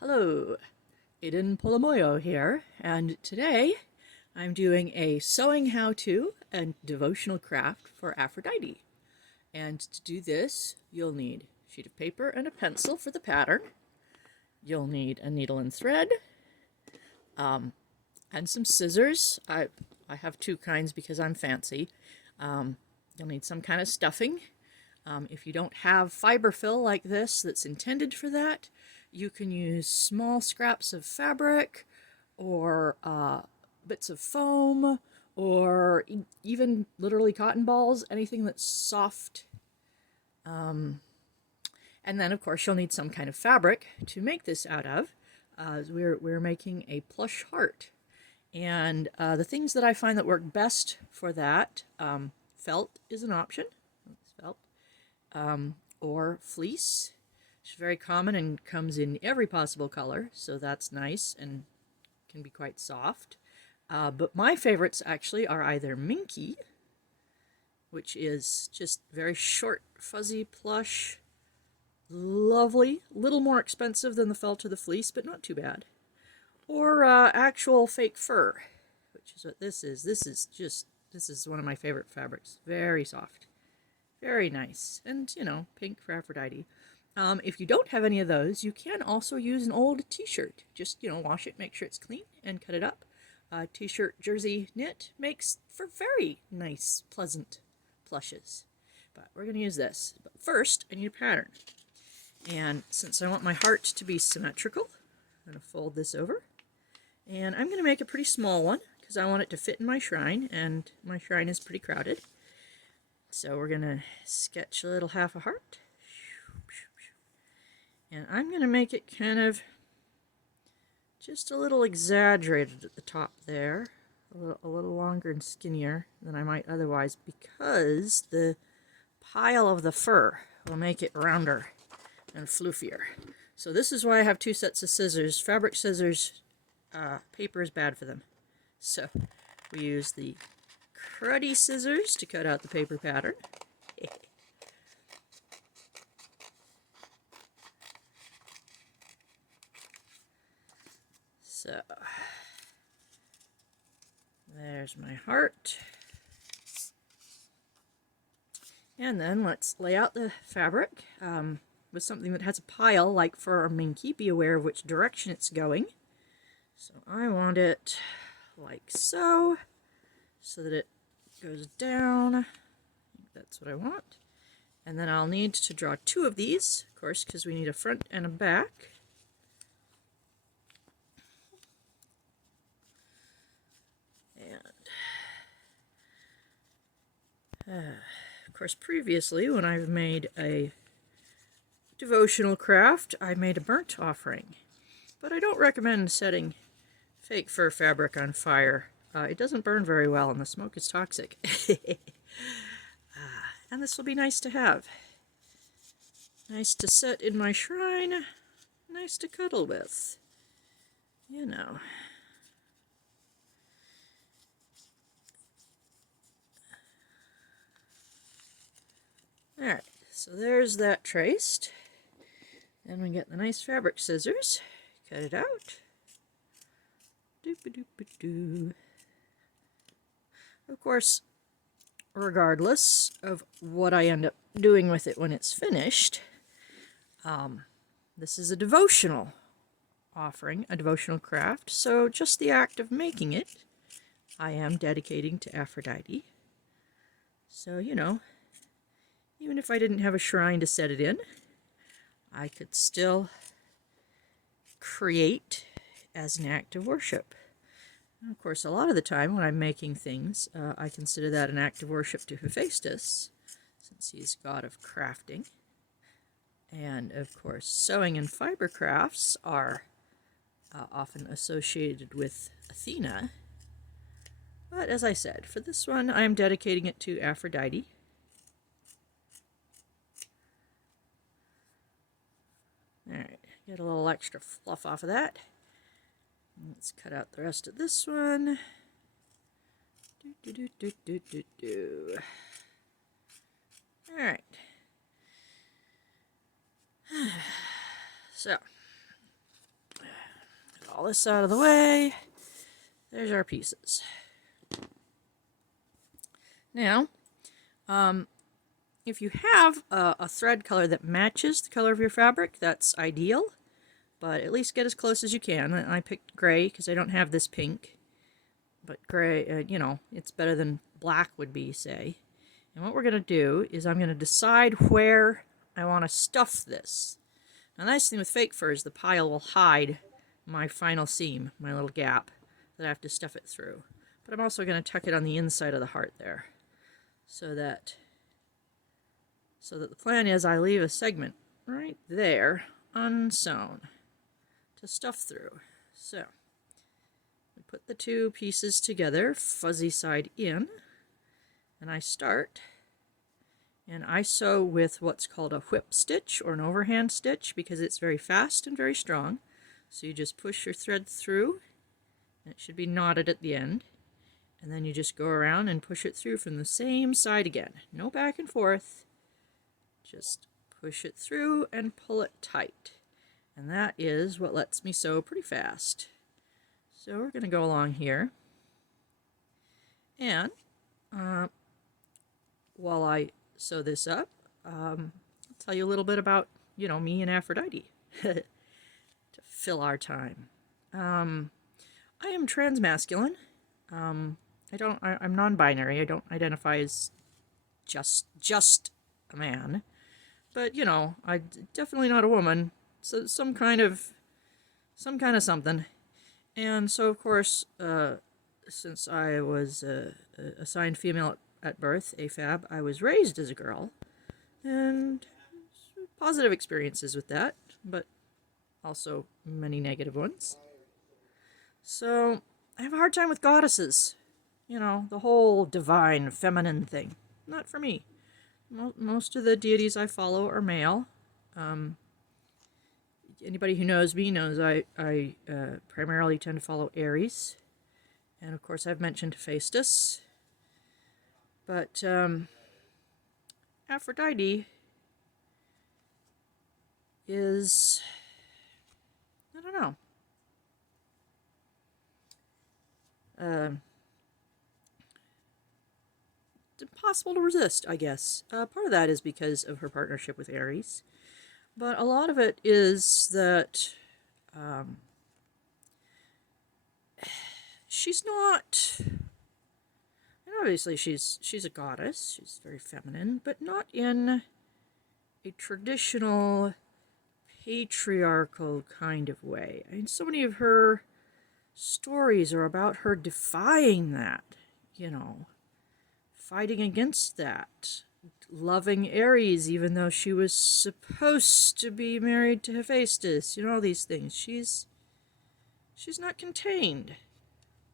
Hello, Aiden Polomoyo here, and today I'm doing a sewing how-to and devotional craft for Aphrodite. And to do this, you'll need a sheet of paper and a pencil for the pattern. You'll need a needle and thread, and some scissors. I have two kinds because I'm fancy. You'll need some kind of stuffing. If you don't have fiber fill like this that's intended for that, you can use small scraps of fabric or bits of foam or even literally cotton balls, anything that's soft. And then, of course, you'll need some kind of fabric to make this out of. We're making a plush heart. And the things that I find that work best for that, felt is an option. Felt. Or fleece. It's very common and comes in every possible color, so that's nice and can be quite soft. But my favorites actually are either minky, which is just very short, fuzzy plush, lovely, little more expensive than the felt or the fleece, but not too bad. Or actual fake fur, which is what this is. This is one of my favorite fabrics. Very soft. Very nice. And, you know, pink for Aphrodite. If you don't have any of those, you can also use an old t-shirt. Just, wash it, make sure it's clean, and cut it up. T-shirt jersey knit makes for very nice, pleasant plushes. But we're going to use this. But first, I need a pattern. And since I want my heart to be symmetrical, I'm going to fold this over. And I'm going to make a pretty small one, because I want it to fit in my shrine, and my shrine is pretty crowded. So we're going to sketch a little half a heart. And I'm going to make it kind of just a little exaggerated at the top there. A little longer and skinnier than I might otherwise, because the pile of the fur will make it rounder and floofier. So this is why I have two sets of scissors. Fabric scissors, paper is bad for them. So we use the cruddy scissors to cut out the paper pattern. So there's my heart. And then let's lay out the fabric with something that has a pile, like for a minky. Be aware of which direction it's going. So I want it like so that it goes down. I think that's what I want. And then I'll need to draw two of these, of course, because we need a front and a back. And of course, previously, when I've made a devotional craft, I made a burnt offering. But I don't recommend setting fake fur fabric on fire. It doesn't burn very well, and the smoke is toxic. And this will be nice to have. Nice to set in my shrine. Nice to cuddle with. You know. Alright, so there's that traced. Then we get the nice fabric scissors. Cut it out. Doop-a-doop-a-doo. Of course, regardless of what I end up doing with it when it's finished, this is a devotional offering, a devotional craft, so just the act of making it, I am dedicating to Aphrodite. So, even if I didn't have a shrine to set it in, I could still create as an act of worship. And of course, a lot of the time when I'm making things, I consider that an act of worship to Hephaestus, since he's god of crafting. And of course, sewing and fiber crafts are often associated with Athena. But as I said, for this one, I am dedicating it to Aphrodite. Alright, get a little extra fluff off of that. Let's cut out the rest of this one. Alright. So, all this out of the way. There's our pieces. Now, if you have a thread color that matches the color of your fabric, that's ideal. But at least get as close as you can. I picked gray because I don't have this pink. But gray, you know, it's better than black would be, say. And what we're going to do is I'm going to decide where I want to stuff this. Now, the nice thing with fake fur is the pile will hide my final seam, my little gap that I have to stuff it through. But I'm also going to tuck it on the inside of the heart there. So that the plan is I leave a segment right there unsewn to stuff through. So we put the two pieces together, fuzzy side in, and I start, and I sew with what's called a whip stitch or an overhand stitch because it's very fast and very strong. So you just push your thread through, and it should be knotted at the end, and then you just go around and push it through from the same side again. No back and forth, just push it through and pull it tight. And that is what lets me sew pretty fast. So we're going to go along here. And while I sew this up, I'll tell you a little bit about, you know, me and Aphrodite to fill our time. I am transmasculine. I'm non-binary. I don't identify as just a man. But, you know, I'm definitely not a woman. So some kind of something. And so, of course, since I was assigned female at birth, AFAB, I was raised as a girl. And positive experiences with that, but also many negative ones. So I have a hard time with goddesses. You know, the whole divine feminine thing. Not for me. Most of the deities I follow are male. Anybody who knows me knows I primarily tend to follow Aries. And of course I've mentioned Hephaestus. But Aphrodite is, I don't know. It's impossible to resist, I guess. Part of that is because of her partnership with Aries. But a lot of it is that she's not... And obviously she's a goddess. She's very feminine, but not in a traditional patriarchal kind of way. I mean, so many of her stories are about her defying that, you know, fighting against that, loving Ares even though she was supposed to be married to Hephaestus, you know, all these things. She's not contained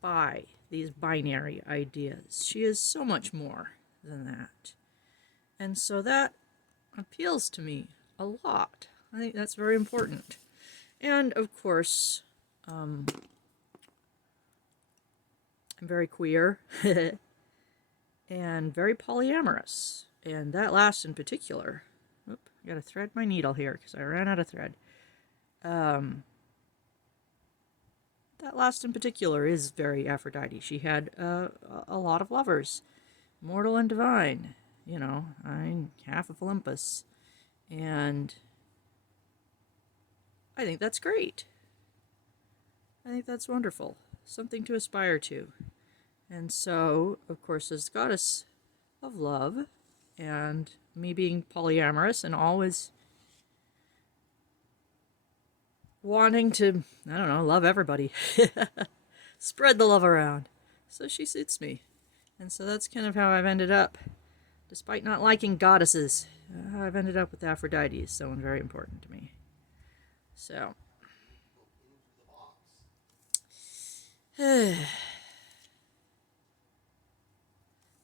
by these binary ideas. She is so much more than that. And so that appeals to me a lot. I think that's very important. And of course, I'm very queer and very polyamorous. And that last in particular, I gotta thread my needle here because I ran out of thread. That last in particular is very Aphrodite. She had a lot of lovers, mortal and divine. You know, I'm half of Olympus. And I think that's great. I think that's wonderful. Something to aspire to. And so, of course, as the goddess of love, and me being polyamorous and always wanting to, I don't know, love everybody. Spread the love around. So she suits me. And so that's kind of how I've ended up. Despite not liking goddesses, how I've ended up with Aphrodite is someone very important to me. So.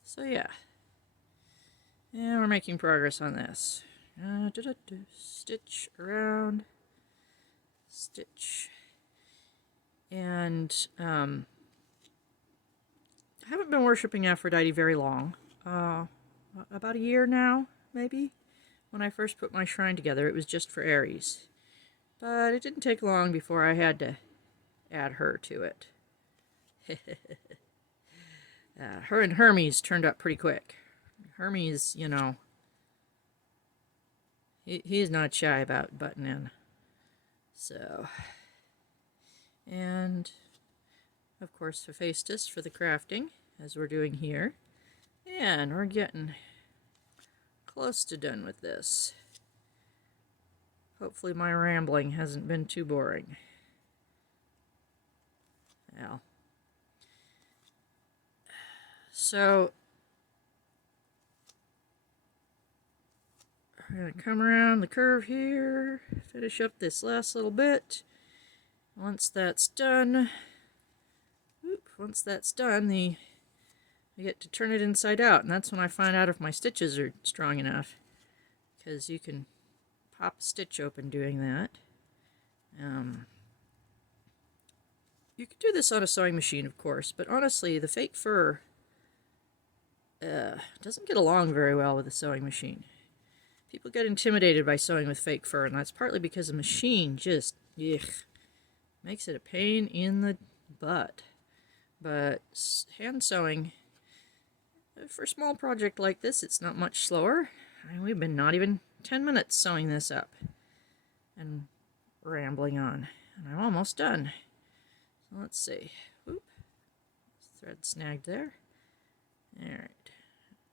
So yeah. Yeah, we're making progress on this. Stitch around. Stitch. And I haven't been worshipping Aphrodite very long. About a year now, maybe. When I first put my shrine together, it was just for Aries. But it didn't take long before I had to add her to it. Her and Hermes turned up pretty quick. Hermes, you know, he's not shy about butting in. So, and of course Hephaestus for the crafting, as we're doing here. And we're getting close to done with this. Hopefully my rambling hasn't been too boring. Well, so I'm going to come around the curve here, finish up this last little bit. Once that's done, I get to turn it inside out, and that's when I find out if my stitches are strong enough, because you can pop a stitch open doing that. You could do this on a sewing machine, of course, but honestly, the fake fur doesn't get along very well with a sewing machine. People get intimidated by sewing with fake fur, and that's partly because the machine just, makes it a pain in the butt. But hand sewing, for a small project like this, it's not much slower. I mean, we've been not even 10 minutes sewing this up and rambling on, and I'm almost done. So let's see. Oop. Thread snagged there. Alright.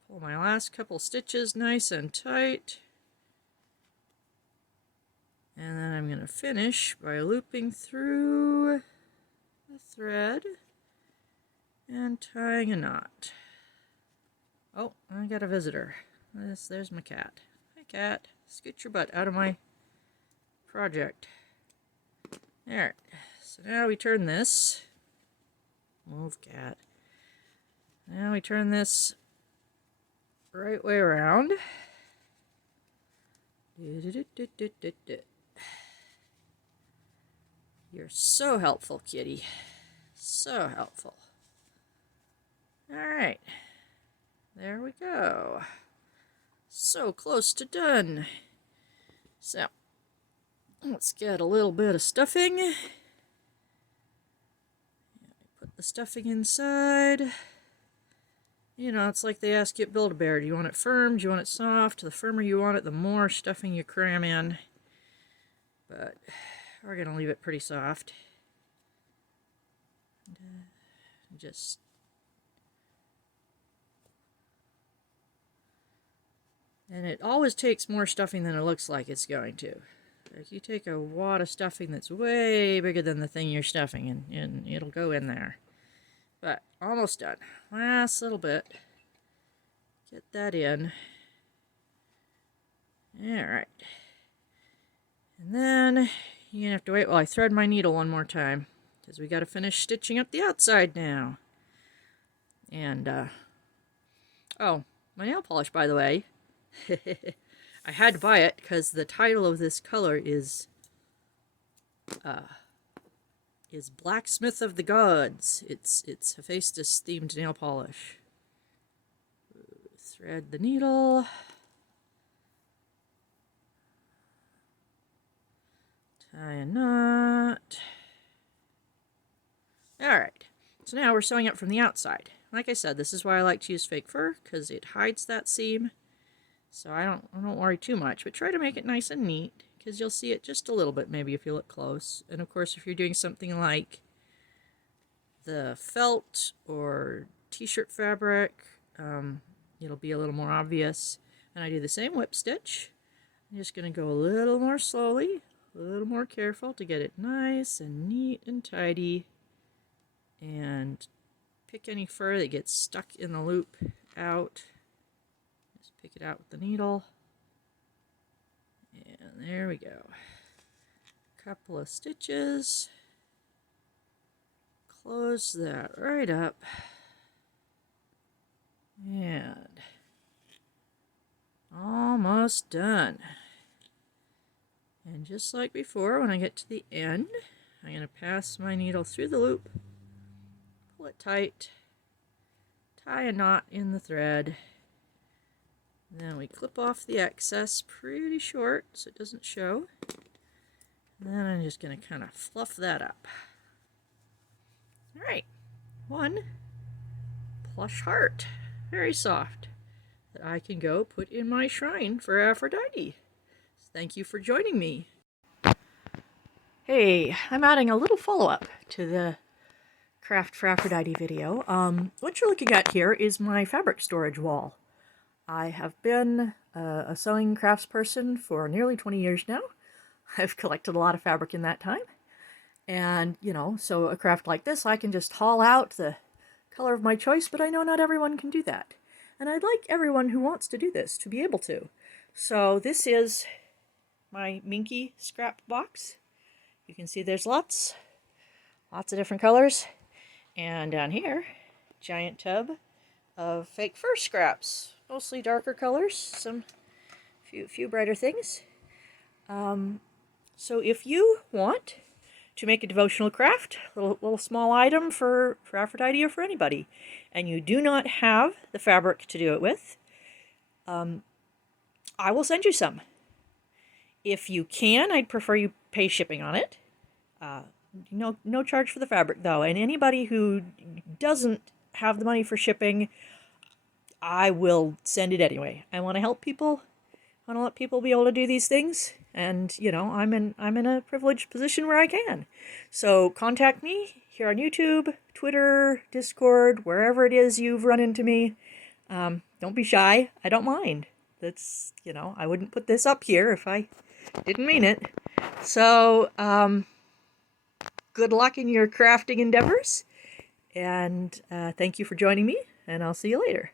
Pull my last couple stitches nice and tight. And then I'm going to finish by looping through the thread and tying a knot. Oh, I got a visitor. There's my cat. Hi, cat. Scoot your butt out of my project. Alright, so now we turn this. Move, cat. Now we turn this right way around. You're so helpful, kitty. So helpful. Alright. There we go. So close to done. So, let's get a little bit of stuffing. Put the stuffing inside. You know, it's like they ask you at Build-A-Bear, do you want it firm, do you want it soft? The firmer you want it, the more stuffing you cram in. But we're going to leave it pretty soft. Just and it always takes more stuffing than it looks like it's going to. Like you take a wad of stuffing that's way bigger than the thing you're stuffing, and it'll go in there. But almost done. Last little bit. Get that in. Alright. And then you're going to have to wait while I thread my needle one more time, because we got to finish stitching up the outside now. And, oh, my nail polish, by the way. I had to buy it because the title of this color is Blacksmith of the Gods. It's Hephaestus themed nail polish. Thread the needle. Tie a knot. Alright, so now we're sewing up from the outside. Like I said, this is why I like to use fake fur, because it hides that seam. So I don't worry too much, but try to make it nice and neat, because you'll see it just a little bit maybe if you look close. And of course, if you're doing something like the felt or t-shirt fabric, it'll be a little more obvious. And I do the same whip stitch. I'm just going to go a little more slowly, a little more careful to get it nice and neat and tidy. And pick any fur that gets stuck in the loop out. Just pick it out with the needle. And there we go. Couple of stitches. Close that right up. And almost done. And just like before, when I get to the end, I'm going to pass my needle through the loop. Pull it tight, tie a knot in the thread, then we clip off the excess pretty short so it doesn't show. And then I'm just going to kind of fluff that up. All right, one plush heart, very soft, that I can go put in my shrine for Aphrodite. Thank you for joining me. Hey, I'm adding a little follow-up to the Craft for Aphrodite video. What you're looking at here is my fabric storage wall. I have been a sewing craftsperson for nearly 20 years now. I've collected a lot of fabric in that time. And, you know, so a craft like this, I can just haul out the color of my choice, but I know not everyone can do that. And I'd like everyone who wants to do this to be able to. So this is my Minky scrap box. You can see there's lots of different colors. And down here, giant tub of fake fur scraps, mostly darker colors, some few brighter things. So if you want to make a devotional craft, a little small item for Aphrodite or for anybody, and you do not have the fabric to do it with, I will send you some. If you can, I'd prefer you pay shipping on it. No charge for the fabric, though. And anybody who doesn't have the money for shipping, I will send it anyway. I want to help people. I want to let people be able to do these things. And, you know, I'm in a privileged position where I can. So contact me here on YouTube, Twitter, Discord, wherever it is you've run into me. Don't be shy. I don't mind. That's, you know, I wouldn't put this up here if I didn't mean it. So, good luck in your crafting endeavors. And thank you for joining me, and I'll see you later.